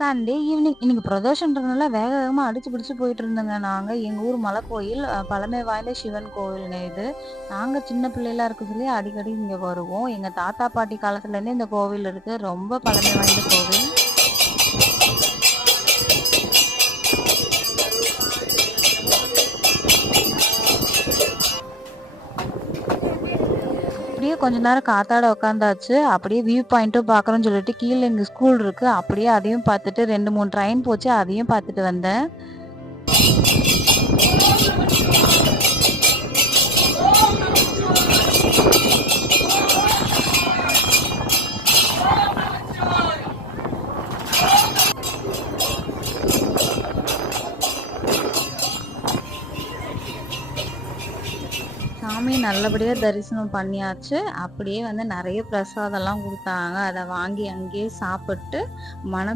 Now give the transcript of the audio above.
Sunday evening இன்னைக்கு பிரதோஷன்றதுனால வேக வேகமா அடிச்சு பிடிச்சு போயிட்டு இருந்தோங்க. நாங்க எங்க ஊர் மலை கோயில் பழமை வாய்ந்த சிவன் கோவிலுங்க இது. நாங்க சின்ன பிள்ளைகளா இருக்க சொல்லி அடிக்கடி இங்க வருவோம். எங்க தாத்தா பாட்டி காலத்துல இருந்தே இந்த கோவில் இருக்கு. ரொம்ப பழமை வாய்ந்த கோவில். அப்படியே கொஞ்ச நேரம் காத்தாட உட்காந்தாச்சு. அப்படியே வியூ பாயிண்ட்டும் பார்க்கறோம்னு சொல்லிட்டு கீழ எங்க ஸ்கூல் இருக்கு. அப்படியே அதையும் பார்த்துட்டு 2, 3 ட்ரெயின் போச்சு. அதையும் பார்த்துட்டு வந்தேன். சாமி நல்லபடியா தரிசனம் பண்ணியாச்சு. அப்படியே வந்து நெறைய பிரசாதம்லாம் குடுத்தாங்க. அத வாங்கி அங்கேயே சாப்பிட்டு மன